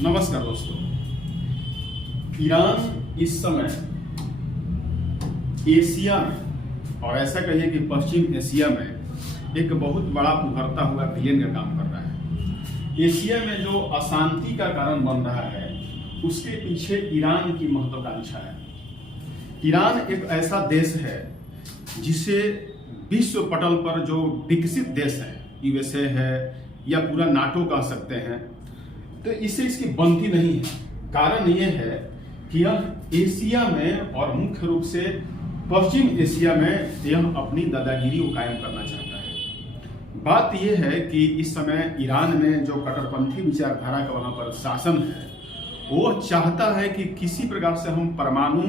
नमस्कार दोस्तों। ईरान इस समय एशिया में और ऐसा कहिए कि पश्चिम एशिया में एक बहुत बड़ा उभरता हुआ विलेन का काम कर रहा है। एशिया में जो अशांति का कारण बन रहा है उसके पीछे ईरान की महत्वाकांक्षा है। ईरान एक ऐसा देश है जिसे विश्व पटल पर जो विकसित देश है, यूएसए है या पूरा नाटो कह सकते हैं, तो इससे इसकी बनती नहीं है। कारण यह है कि यह एशिया में और मुख्य रूप से पश्चिम एशिया में यह अपनी दादागिरी को कायम करना चाहता है। बात यह है कि इस समय ईरान में जो कट्टरपंथी विचारधारा का वहां पर शासन है, वो चाहता है कि किसी प्रकार से हम परमाणु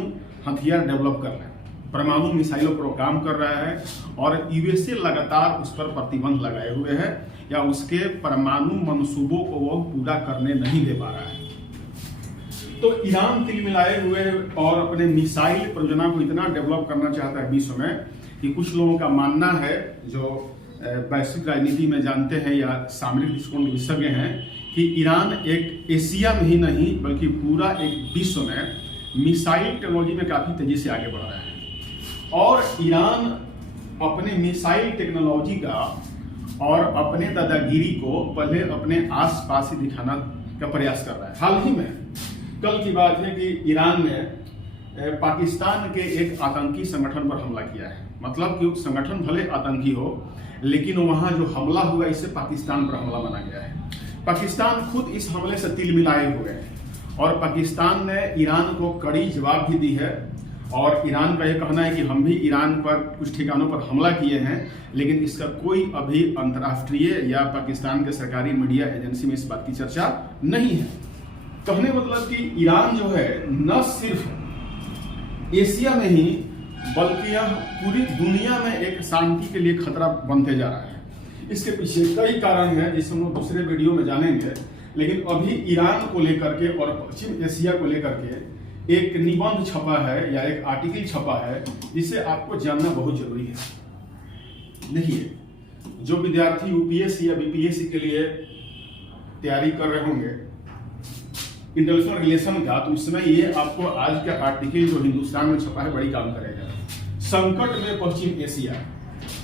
हथियार डेवलप कर लें। परमाणु मिसाइलों पर काम कर रहा है और यूएसए लगातार उस पर प्रतिबंध लगाए हुए है या उसके परमाणु मंसूबों को वो पूरा करने नहीं दे पा रहा है। तो ईरान तिलमिलाए हुए और अपने मिसाइल परियोजना को इतना डेवलप करना चाहता है विश्व में कि कुछ लोगों का मानना है, जो वैश्विक राजनीति में जानते हैं या सामरिक दृष्टिकोण के विशेषज्ञ हैं, कि ईरान एक एशिया में ही नहीं बल्कि पूरा एक विश्व में मिसाइल टेक्नोलॉजी में काफी तेजी से आगे बढ़ रहा है। और ईरान अपने मिसाइल टेक्नोलॉजी का और अपने दादागिरी को पहले अपने आसपास ही दिखाना का प्रयास कर रहा है। हाल ही में कल की बात है कि ईरान ने पाकिस्तान के एक आतंकी संगठन पर हमला किया है। मतलब कि संगठन भले आतंकी हो, लेकिन वहां जो हमला हुआ इसे पाकिस्तान पर हमला माना गया है। पाकिस्तान खुद इस हमले से तिलमिलाए हुए हैं और पाकिस्तान ने ईरान को कड़ी जवाब भी दी है। और ईरान का यह कहना है कि हम भी ईरान पर कुछ ठिकानों पर हमला किए हैं, लेकिन इसका कोई अभी अंतर्राष्ट्रीय या पाकिस्तान के सरकारी मीडिया एजेंसी में इस बात की चर्चा नहीं है। कहने मतलब कि ईरान जो है न सिर्फ एशिया में ही बल्कि यह पूरी दुनिया में एक शांति के लिए खतरा बनते जा रहा है। इसके पीछे कई कारण हैं जिसे हम लोग दूसरे वीडियो में जानेंगे, लेकिन अभी ईरान को लेकर के और पश्चिम एशिया को लेकर के एक निबंध छपा है या एक आर्टिकल छपा है जिसे आपको जानना बहुत जरूरी है। देखिए, जो विद्यार्थी यूपीएससी या बीपीएससी के लिए तैयारी कर रहे होंगे इंटरनेशनल रिलेशन का, तो उसमें ये आपको आज का आर्टिकल जो हिंदुस्तान में छपा है बड़ी काम करेगा। संकट में पश्चिम एशिया।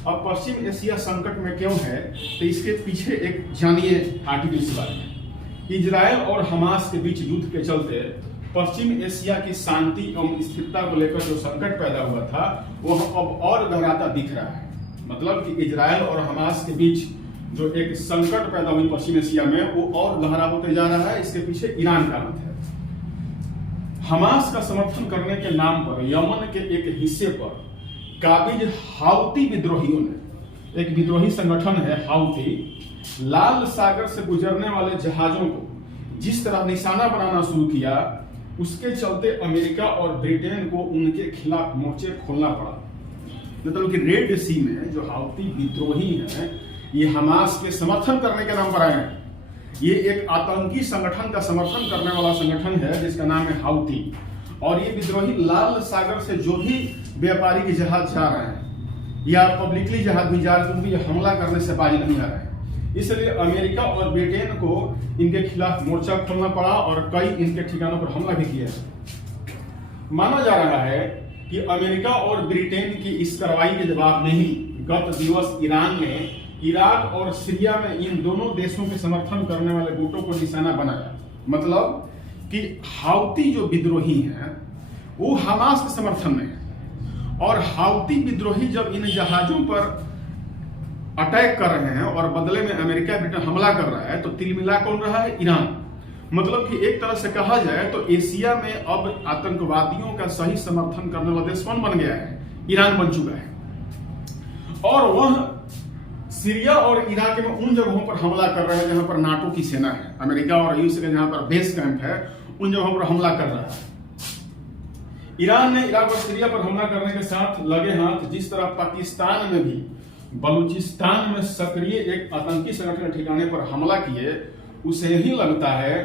अब पश्चिम एशिया संकट में क्यों है, तो इसके पीछे एक जानिए आर्टिकल इस बारे में। इजराइल और हमास के बीच युद्ध के चलते पश्चिम एशिया की शांति एवं स्थिरता को लेकर जो संकट पैदा हुआ था वह अब और गहराता दिख रहा है। मतलब कि इजराइल और हमास के बीच जो एक संकट पैदा हुई पश्चिम एशिया में, वो और गहरा होते जा रहा है। इसके पीछे ईरान का हाथ है। हमास का समर्थन करने के नाम पर यमन के एक हिस्से पर काबिज हाउती विद्रोहियों ने, एक विद्रोही संगठन है हाउती, लाल सागर से गुजरने वाले जहाजों को जिस तरह निशाना बनाना शुरू किया, उसके चलते अमेरिका और ब्रिटेन को उनके खिलाफ मोर्चे खोलना पड़ा। मतलब कि रेड सी में जो हाउती विद्रोही हैं, ये हमास के समर्थन करने के नाम पर आए हैं। ये एक आतंकी संगठन का समर्थन करने वाला संगठन है जिसका नाम है हाउती। और ये विद्रोही लाल सागर से जो भी व्यापारिक जहाज जा रहे हैं या पब्लिकली जहाज भी जा रहे हैं, ये हमला करने से बाज नहीं आ रहे हैं। इसलिए अमेरिका और ब्रिटेन को इनके खिलाफ मोर्चा खोलना पड़ा और कई इनके ठिकानों पर हमला भी किया है। माना जा रहा है कि अमेरिका और ब्रिटेन की इस कार्रवाई के जवाब में ही गत दिवस ईरान ने इराक और सीरिया में इन दोनों देशों के समर्थन करने वाले गुटों को निशाना बनाया। मतलब कि हाउती जो विद्रोही हैं वो हमास के समर्थन में है और हाउती विद्रोही जब इन जहाजों पर अटैक कर रहे हैं और बदले में अमेरिका ब्रिटेन हमला कर रहा है, तो तिलमिला कौन रहा है? ईरान। मतलब कि एक तरह से कहा जाए तो एशिया में अब आतंकवादियों का सही समर्थन करने वाला देश कौन बन गया है? ईरान बन चुका है। और वह सीरिया और इराक में उन जगहों पर हमला कर रहा है जहां पर नाटो की सेना है, अमेरिका और यूएस का जहां पर बेस कैंप है, उन जगहों पर हमला कर रहा है। ईरान ने इराक और सीरिया पर हमला करने के साथ लगे हाथ जिस तरह पाकिस्तान में भी बलूचिस्तान में सक्रिय एक आतंकी संगठन के ठिकाने पर हमला किए, उसे यही लगता है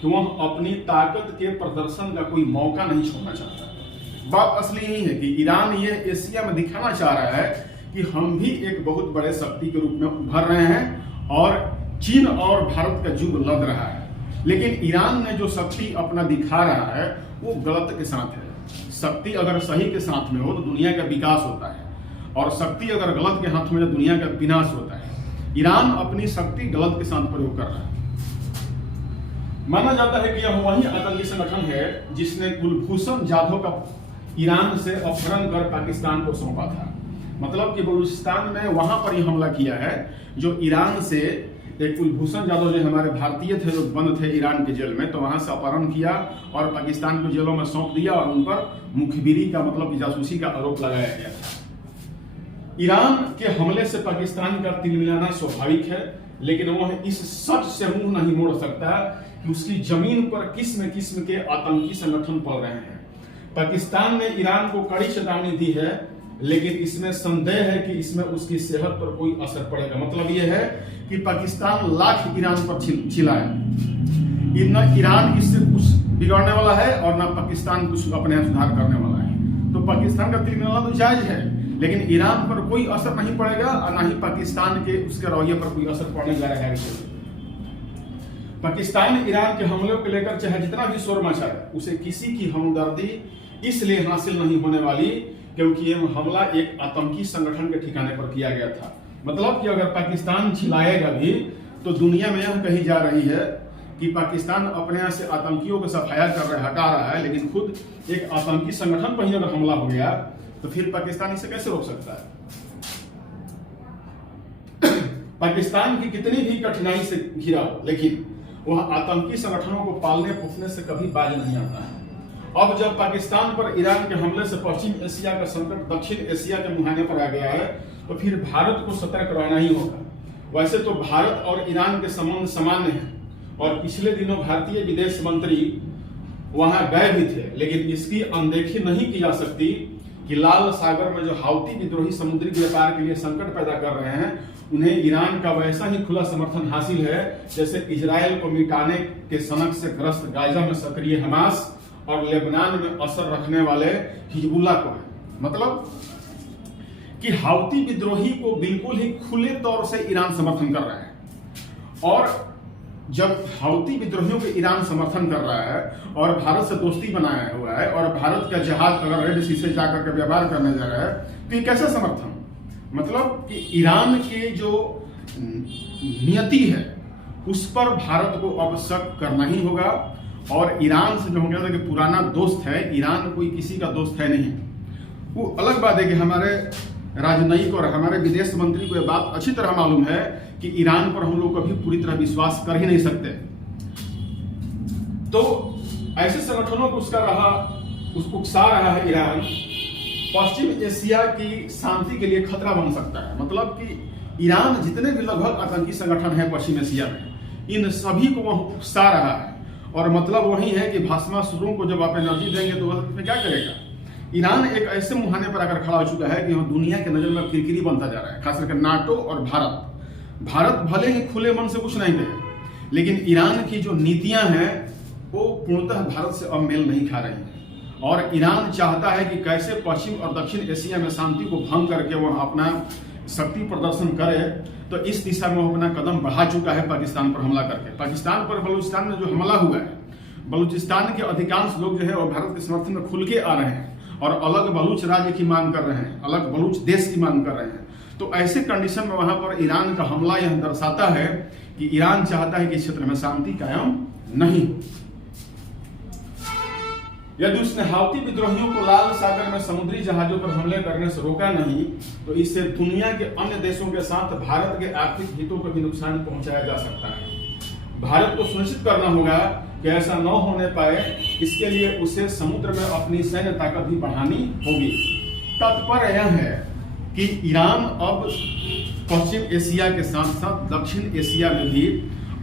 कि वह अपनी ताकत के प्रदर्शन का कोई मौका नहीं छोड़ना चाहता। बात असली यही है कि ईरान ये एशिया में दिखाना चाह रहा है कि हम भी एक बहुत बड़े शक्ति के रूप में उभर रहे हैं और चीन और भारत का युग लग रहा है। लेकिन ईरान ने जो शक्ति अपना दिखा रहा है वो गलत के साथ है। शक्ति अगर सही के साथ में हो तो दुनिया का विकास होता है, और शक्ति अगर गलत के हाथ में तो दुनिया का विनाश होता है। ईरान अपनी शक्ति गलत के साथ प्रयोग कर रहा है। माना जाता है कि यह वही आतंकी संगठन है जिसने कुलभूषण जाधव का ईरान से अपहरण कर पाकिस्तान को सौंपा था। मतलब कि बलूचिस्तान में वहां पर ही हमला किया है, जो ईरान से एक कुलभूषण जाधव जो हमारे भारतीय थे, जो बंद थे ईरान के जेल में, तो वहां से अपहरण किया और पाकिस्तान के जेलों में सौंप दिया और उन पर मुखबिरी का मतलब कि जासूसी का आरोप लगाया गया था। ईरान के हमले से पाकिस्तान का तिलमिलाना स्वाभाविक है, लेकिन वह इस सच से मुंह नहीं मोड़ सकता कि उसकी जमीन पर किस्म किस्म के आतंकी संगठन पल रहे हैं। पाकिस्तान ने ईरान को कड़ी चेतावनी दी है, लेकिन इसमें संदेह है कि इसमें उसकी सेहत पर कोई असर पड़ेगा। मतलब यह है कि पाकिस्तान लाख ईरान पर चिल्लाए, न ईरान इससे कुछ बिगड़ने वाला है और न पाकिस्तान कुछ अपने सुधार करने वाला है। तो पाकिस्तान का तिलमिलाना तो जायज है, लेकिन ईरान पर कोई असर नहीं पड़ेगा और न ही पाकिस्तान के उसके रवैये पर कोई असर पड़ने जा रहा है। पाकिस्तान ईरान के हमलों को लेकर चाहे जितना भी शोर मचाए, उसे किसी की हमदर्दी इसलिए हासिल नहीं होने वाली क्योंकि यह हमला एक आतंकी संगठन के ठिकाने पर किया गया था। मतलब कि अगर पाकिस्तान चिल्लाएगा भी तो दुनिया में यह कही जा रही है कि पाकिस्तान अपने यहाँ से आतंकियों को सफाया कर रहा है, हटा रहा है, लेकिन खुद एक आतंकी संगठन पर ही अगर हमला हो गया तो फिर पाकिस्तान इसे कैसे रोक सकता है। पाकिस्तान की कितनी भी कठिनाई से घिरा हो, लेकिन वह आतंकी संगठनों को पालने पोसने से कभी बाज नहीं आता है। अब जब पाकिस्तान पर ईरान के हमले से पश्चिम एशिया का संकट दक्षिण एशिया के मुहाने पर आ गया है, तो फिर भारत को सतर्क रहना ही होगा। वैसे तो भारत और ईरान के संबंध सामान्य हैं और पिछले दिनों भारतीय विदेश मंत्री वहां गए भी थे, लेकिन इसकी अनदेखी नहीं की जा सकती कि लाल सागर में जो हाउती विद्रोही समुद्री व्यापार के लिए संकट पैदा कर रहे हैं, उन्हें ईरान का वैसा ही खुला समर्थन हासिल है जैसे इजराइल को मिटाने के सनक से ग्रस्त गाजा में सक्रिय हमास और लेबनान में असर रखने वाले हिजबुल्लाह को है। मतलब कि हाउती विद्रोही को बिल्कुल ही खुले तौर से ईरान समर्थन कर रहा है, और जब हाउती विद्रोहियों के ईरान समर्थन कर रहा है और भारत से दोस्ती बनाया हुआ है और भारत का जहाज अगर रेड सी से जाकर के व्यापार करने जा रहा है, तो ये कैसे समर्थन? मतलब कि ईरान के जो नियति है उस पर भारत को अब शक करना ही होगा। और ईरान से जो हम कहते हैं कि पुराना दोस्त है, ईरान कोई किसी का दोस्त है नहीं। वो अलग बात है कि हमारे राजनयिक और हमारे विदेश मंत्री को यह बात अच्छी तरह मालूम है कि ईरान पर हम लोग कभी पूरी तरह विश्वास कर ही नहीं सकते। तो ऐसे संगठनों को उसको उकसा रहा है ईरान, पश्चिम एशिया की शांति के लिए खतरा बन सकता है। मतलब कि ईरान जितने भी लगभग आतंकी संगठन है पश्चिम एशिया में, इन सभी को वह उकसा रहा है। और मतलब वही है कि भाषमासुरों को जब आप एनर्जी देंगे तो वह क्या करेगा। ईरान एक ऐसे मुहाने पर आकर खड़ा हो चुका है कि वह दुनिया के नजर में किरकिरी बनता जा रहा है, खासकर नाटो और भारत भले ही खुले मन से कुछ नहीं कहे, लेकिन ईरान की जो नीतियां हैं वो पूर्णतः भारत से अब मेल नहीं खा रही हैं। और ईरान चाहता है कि कैसे पश्चिम और दक्षिण एशिया में शांति को भंग करके वह अपना शक्ति प्रदर्शन करे। तो इस दिशा में वो अपना कदम बढ़ा चुका है पाकिस्तान पर हमला करके। पाकिस्तान पर बलूचिस्तान में जो हमला हुआ है, बलूचिस्तान के अधिकांश लोग जो है वो भारत के समर्थन में खुल के आ रहे हैं और अलग बलूच राज्य की मांग कर रहे हैं, अलग बलूच देश की मांग कर रहे हैं। तो ऐसे कंडीशन में वहां पर ईरान का हमला यह दर्शाता है कि ईरान चाहता है कि क्षेत्र में शांति कायम नहीं। यदि उसने हाउती विद्रोहियों को लाल सागर में समुद्री जहाजों पर हमले करने से रोका नहीं, तो इससे दुनिया के अन्य देशों के साथ भारत के आर्थिक हितों को भी नुकसान पहुंचाया जा सकता है। भारत को सुनिश्चित करना होगा कि ऐसा न होने पाए, इसके लिए उसे समुद्र में अपनी सैन्य ताकत भी बढ़ानी होगी। तात्पर्य यह है कि ईरान अब पश्चिम एशिया के साथ साथ दक्षिण एशिया में भी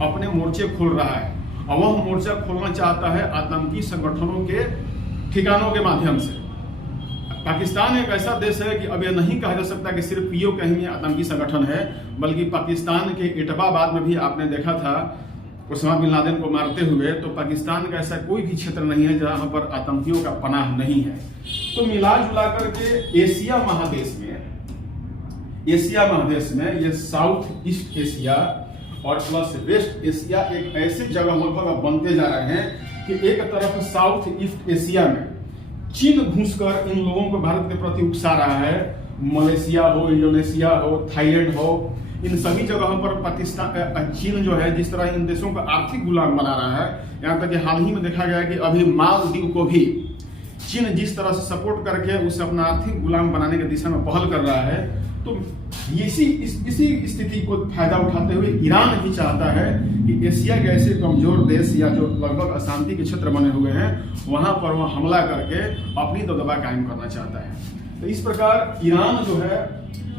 अपने मोर्चे खोल रहा है, और वह मोर्चा खोलना चाहता है आतंकी संगठनों के ठिकानों के माध्यम से। पाकिस्तान एक ऐसा देश है कि अब यह नहीं कहा जा सकता कि सिर्फ पीओके ही आतंकी संगठन है, बल्कि पाकिस्तान के एटबाबाद में भी आपने देखा था उस्मा बिन लादेन को मारते हुए। तो पाकिस्तान का ऐसा कोई भी क्षेत्र नहीं है जहां पर आतंकियों का पनाह नहीं है। तो मिला जुला करके एशिया महादेश में ये साउथ ईस्ट एशिया और प्लस वेस्ट एशिया एक ऐसे जगह लगभग अब बनते जा रहे हैं कि एक तरफ साउथ ईस्ट एशिया में चीन घुसकर इन लोगों को भारत के प्रति उकसा रहा है। मलेशिया हो, इंडोनेशिया हो, थाईलैंड हो, इन सभी जगहों पर पाकिस्तान चीन जो है जिस तरह इन देशों को आर्थिक गुलाम बना रहा है, यहाँ तक कि हाल ही में देखा गया कि अभी मालदीव को भी चीन जिस तरह से सपोर्ट करके उसे अपना आर्थिक गुलाम बनाने की दिशा में पहल कर रहा है, तो इसी स्थिति को फायदा उठाते हुए ईरान भी चाहता है कि एशिया के ऐसे कमजोर देश या जो लगभग अशांति के क्षेत्र बने हुए हैं वहां पर वह हमला करके अपनी दबदबा कायम करना चाहता है। तो इस प्रकार ईरान जो है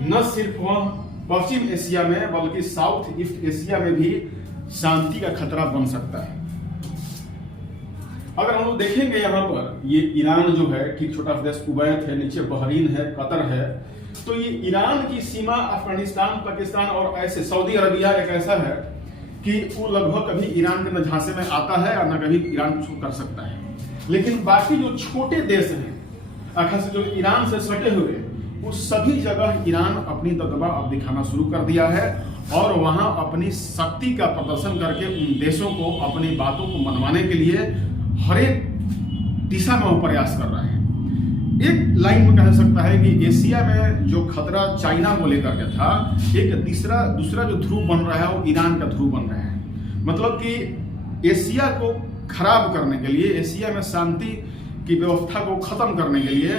न सिर्फ वह पश्चिम एशिया में बल्कि साउथ ईस्ट एशिया में भी शांति का खतरा बन सकता है। अगर हम लोग देखेंगे यहाँ पर ये ईरान जो है ठीक छोटा देश कुवैत है, नीचे बहरीन है, कतर है, तो ये ईरान की सीमा अफगानिस्तान, पाकिस्तान और ऐसे सऊदी अरबिया एक ऐसा है कि वो लगभग कभी ईरान के न झांसे में आता है और न कभी ईरान कुछ कर सकता है। लेकिन बाकी जो छोटे देश हैं खास जो ईरान से सटे हुए, वो सभी जगह ईरान अपनी दबदबा अब दिखाना शुरू कर दिया है और वहां अपनी शक्ति का प्रदर्शन करके उन देशों को अपनी बातों को मनवाने के लिए हर एक दिशा में वो प्रयास कर रहा है। एक लाइन में कह सकता है कि एशिया में जो खतरा चाइना को लेकर के था, एक दूसरा जो ध्रुव बन रहा है वो ईरान का ध्रुव बन रहा है। मतलब कि एशिया को खराब करने के लिए, एशिया में शांति की व्यवस्था को खत्म करने के लिए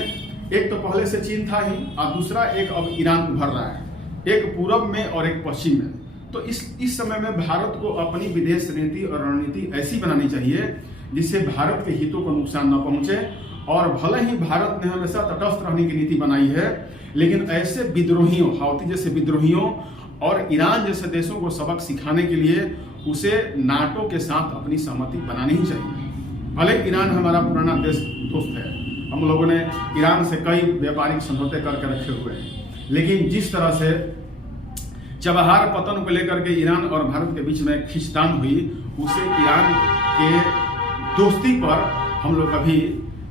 एक तो पहले से चीन था ही और दूसरा एक अब ईरान उभर रहा है, एक पूरब में और एक पश्चिम में। तो इस समय में भारत को अपनी विदेश नीति और रणनीति ऐसी बनानी चाहिए जिससे भारत के हितों को नुकसान न पहुंचे। और भले ही भारत ने हमेशा तटस्थ रहने की नीति बनाई है, लेकिन ऐसे विद्रोहियों, हाउती जैसे विद्रोहियों और ईरान जैसे देशों को सबक सिखाने के लिए उसे नाटो के साथ अपनी सहमति बनानी ही चाहिए। भले ईरान हमारा पुराना दोस्त है, हम लोगों ने ईरान से कई व्यापारिक समझौते करके रखे हुए हैं, लेकिन जिस तरह से चबहार पतन को लेकर के ईरान और भारत के बीच में खींचतान हुई, उसे ईरान के दोस्ती पर हम लोग कभी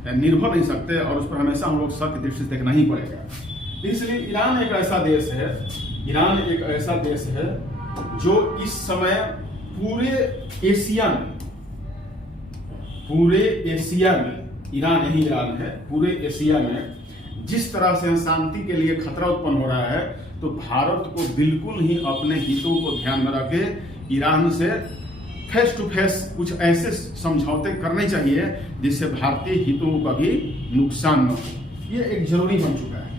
निर्भर नहीं सकते और उस पर हमेशा हम लोग सख्त दृष्टि से देखना ही पड़ेगा। इसलिए ईरान एक ऐसा देश है जो इस समय पूरे एशिया में ईरान नहीं ईरान है, पूरे एशिया में जिस तरह से शांति के लिए खतरा उत्पन्न हो रहा है, तो भारत को बिल्कुल ही अपने हितों को ध्यान में रखे ईरान से फेस टू फेस कुछ ऐसे समझौते करने चाहिए जिससे भारतीय हितों का भी नुकसान न हो। ये एक जरूरी बन चुका है।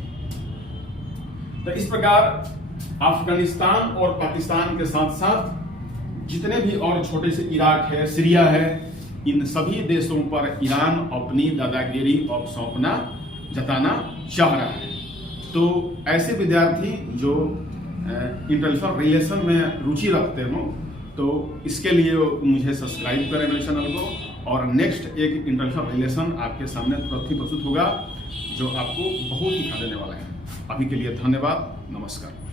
तो इस प्रकार अफगानिस्तान और पाकिस्तान के साथ साथ जितने भी और छोटे से इराक है, सीरिया है, इन सभी देशों पर ईरान अपनी दादागिरी और सौंपना जताना चाह रहा है। तो ऐसे विद्यार्थी जो इंटरनेशनल रिलेशन में रुचि रखते हो, तो इसके लिए मुझे सब्सक्राइब करें मेरे चैनल को, और नेक्स्ट एक इंटरनेशनल रिलेशन आपके सामने तुरंत ही प्रस्तुत होगा जो आपको बहुत ही फायदा देने वाला है। अभी के लिए धन्यवाद, नमस्कार।